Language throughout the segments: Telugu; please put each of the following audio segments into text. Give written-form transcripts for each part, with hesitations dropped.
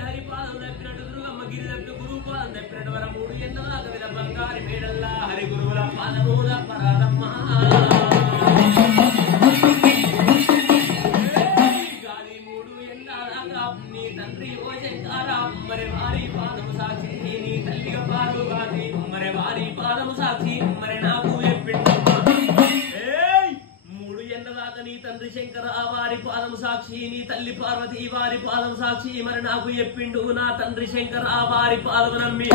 హరిపాదం తప్పినట్టు దుర్గమ్మ గిరి తప్పి గురువు పాదం తప్పినట్టు వర 3 ఎండలాగా విల బంగారి మేడల్లా హరి గురువుల పాదమూల పరారమ్మ గాలి 3 ఎండలాగా నీ తండ్రి ఓ శంకర మరి వారి పాదము సాక్షి నీ తల్లిగా పాలు గాని మరి వారి పాదము సాక్షి మరి నాకు నీ తండ్రి శంకర వారి పాదం సాక్షి నీ తల్లి పార్వతి వారి పాదం సాక్షి మరి నాకు చెప్పిండు నా తండ్రి శంకర వారి పాదం నమ్మి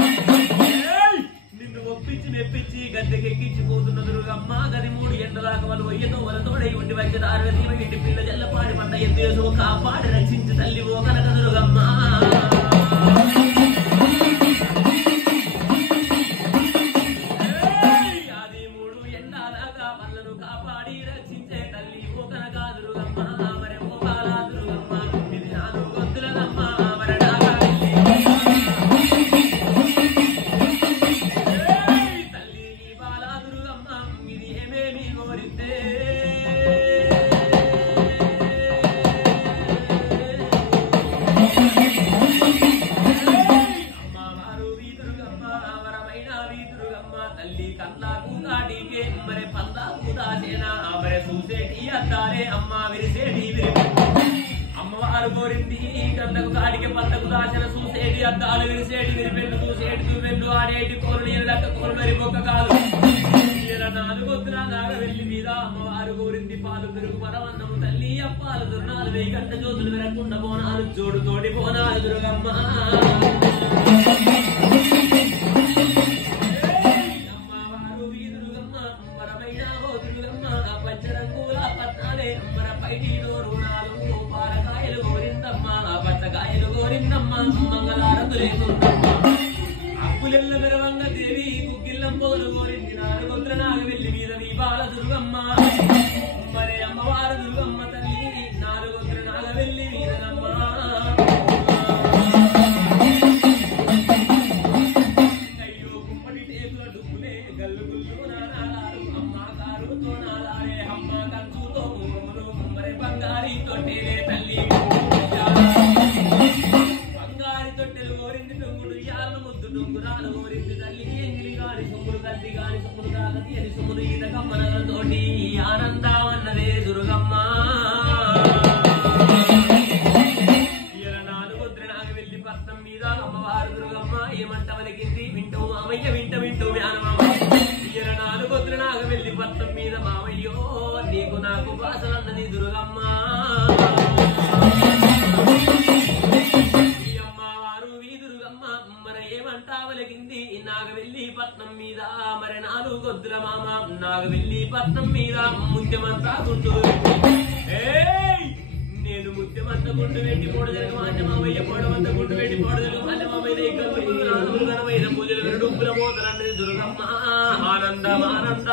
నిన్ను ఒప్పించి మెప్పించి గద్దెకెక్కించిపోతున్న దుర్గమ్మ గది 3 ఎండలాక వాళ్ళు ఒయ్యతో వలతోడై ఉండి వచ్చే దారవీమ ఇంటి పిల్ల జల్లపాడి మంట ఎద్దేసో కాపాడి రక్షించి తల్లి ఓ కనక దుర్గమ్మ అమ్మవారు కోరింది గంటకు కాడికి పంటకు దాచిన చూసేటి అద్దాలు విరిసేటి విరిపెండు చూసేటి దువ్వెండు ఆడేటి కోరుని లక్క కోరుని మొక్క కాదు 4 వద్దున నాగవెల్లి మీద అమ్మవారు కోరింది పాలు పెరుగు పరవన్నము తల్లి అప్పాలు దుర్నాలు 1000 గంట జ్యోతులు వెరకుండా బోనాలు జోడు తోడి బోనాలు దుర్గమ్మ అప్పులెల్ల మెరవంగ దేవి గుగ్గిల్లం పొదలు కోరింది 4 వద్దుల నాగవెల్లి మీద నీ బాల దుర్గమ్మ మరి అమ్మవారు దుర్గమ్మ తల్లి 4 వద్దుల నాగవెల్లి మీదనమ్మ అయ్యో గుమ్మడి టేకుల డుప్పులే గల్లు గుల్లు నానాలు అమ్మ కారుతో నాలారే అమ్మ కంచుతో ముఖములు మరి బంగారి తొట్టేలే తల్లి తొట్టెలు కోరింది డొంగుడు యాళ్ళ ముద్దు డొంగురాలు కోరింది తల్లి ఎంగిలి గాని సొమ్ములు కల్లి గాని సొమ్ములు కాకతి అని సొమ్ములు ఈత కమ్మనలతోటి ఆనందం అన్నదే దుర్గమ్మ 4 వద్దుల నాగవెల్లి పట్నం మీద అమ్మవారు దుర్గమ్మ ఏమంట వలికింది వింటూ మామయ్య వింటూ మేనమామ 4 వద్దుల నాగవెల్లి పట్నం మీద మామయ్యో నీకు నాకు భాషలన్నది దుర్గమ్మ ఏమంటావలిగింది నాగవెల్లి పట్నం మీద మరి 4 వద్దుల మామ నాగవెల్లి పట్నం మీద ముత్యమంతా గుండు నేను ముత్యమంతా గుండు పెట్టి పొడదలకు మాన్యమామయ్య పొడవంత గుండు పెట్టి పొడదలకు మాన్యమామయ్య పూజలు 2 పూజలు మోతలన్నది దుర్గమ్మ ఆనందం ఆనంద